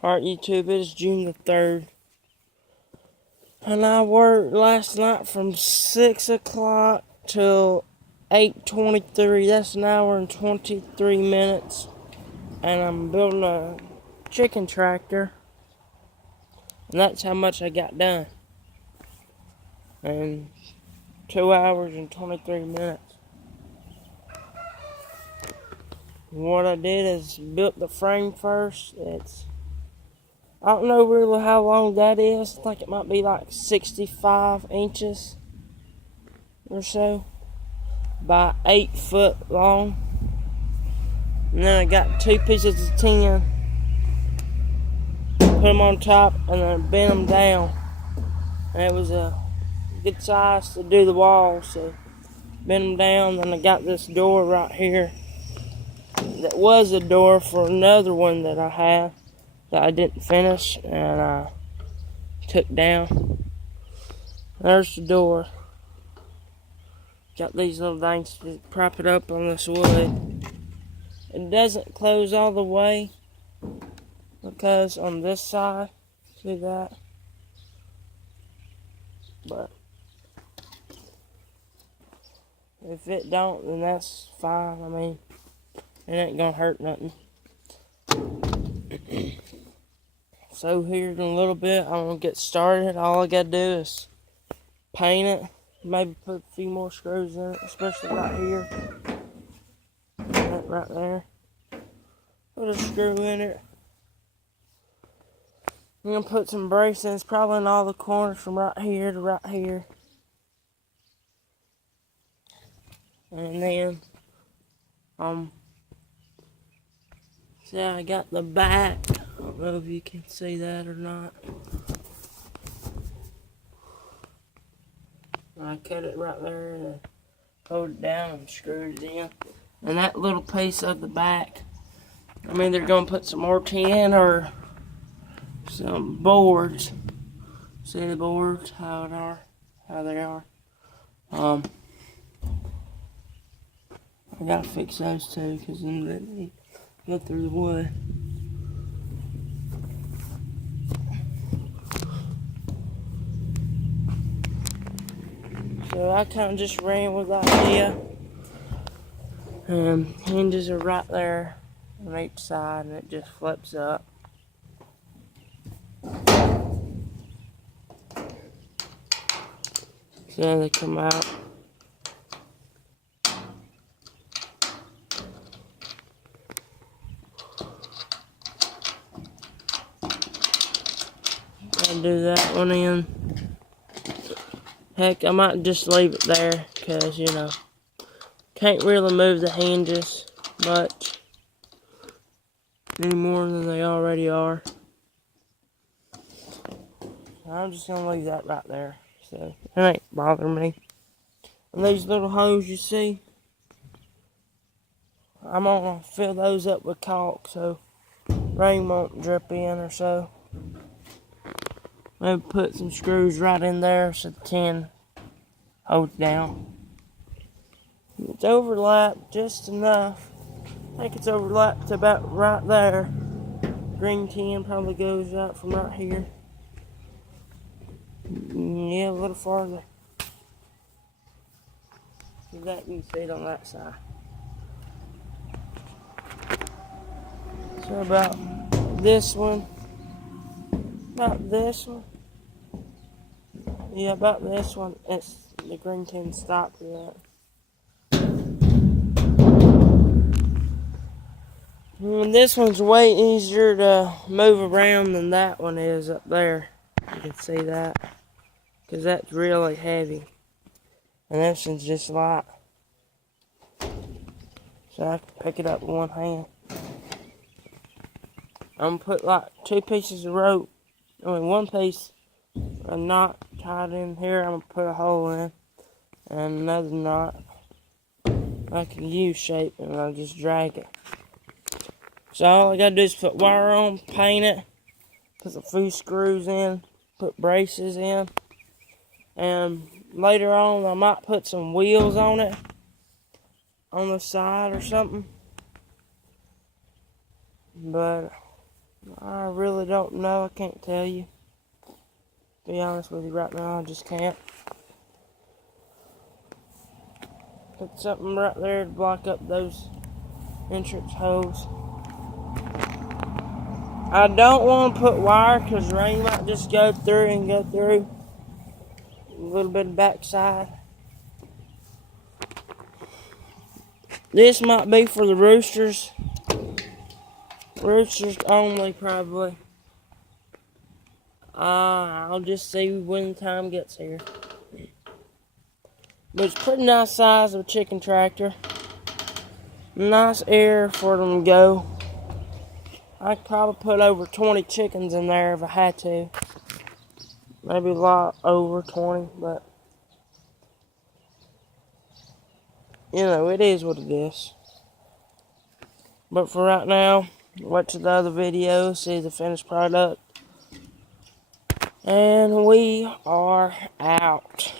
Alright, YouTube, it is June the 3rd. And I worked last night from 6 o'clock till 8:23. That's an hour and 23 minutes. And I'm building a chicken tractor. And that's how much I got done. In 2 hours and 23 minutes. What I did is built the frame first. I don't know really how long that is. I think it might be like 65 inches or so by 8 foot long. And then I got 2 pieces of tin, put them on top, and then bent them down. And it was a good size to do the wall, so bent them down. Then I got this door right here that was a door for another one that I had that I didn't finish, and I took down. There's the door. Got these little things to prop it up on this wood. It doesn't close all the way because on this side, see that? But if it don't, then that's fine. I mean, it ain't gonna hurt nothing. So here in a little bit, I'm gonna get started. All I gotta do is paint it, maybe put a few more screws in it, especially right here. That right there. Put a screw in it. I'm gonna put some bracings probably in all the corners from right here to right here. And then, see, I got the back. I don't know if you can see that or not. I cut it right there and hold it down and screwed it in. And that little piece of the back, I'm either gonna put some more tin or some boards. See the boards, how they are. I gotta fix those too, because then they go through the wood. So I kind of just ran with the idea. And hinges are right there on each side, and it just flips up. So they come out. I'll do that one in. Heck, I might just leave it there, because, you know, can't really move the hinges much any more than they already are. I'm just going to leave that right there, so it ain't bothering me. And these little holes you see, I'm going to fill those up with caulk so rain won't drip in or so. Maybe put some screws right in there so the tin holds down. It's overlapped just enough. I think it's overlapped about right there. Green tin probably goes out from right here. Yeah, a little farther. So that you can see it on that side. So about this one. About this one. Yeah, about this one. It's the green tin stopped that. And this one's way easier to move around than that one is up there. You can see that. Because that's really heavy. And this one's just light. So I can pick it up with one hand. I'm going to put like 2 pieces of rope. I mean, one piece, a knot tied in here. I'm going to put a hole in. And another knot, like a U shape. And I'll just drag it. So all I got to do is put wire on, paint it, put a few screws in, put braces in. And later on, I might put some wheels on it, on the side or something. But I really don't know. I can't tell you. To be honest with you right now, I just can't. Put something right there to block up those entrance holes. I don't want to put wire because rain might just go through and go through. A little bit of backside. This might be for the roosters. Roosters only, probably. I'll just see when the time gets here. But it's pretty nice size of a chicken tractor. Nice area for them to go. I could probably put over 20 chickens in there if I had to. Maybe a lot over 20, but you know, it is what it is. But for right now, watch the other video, see the finished product. And we are out.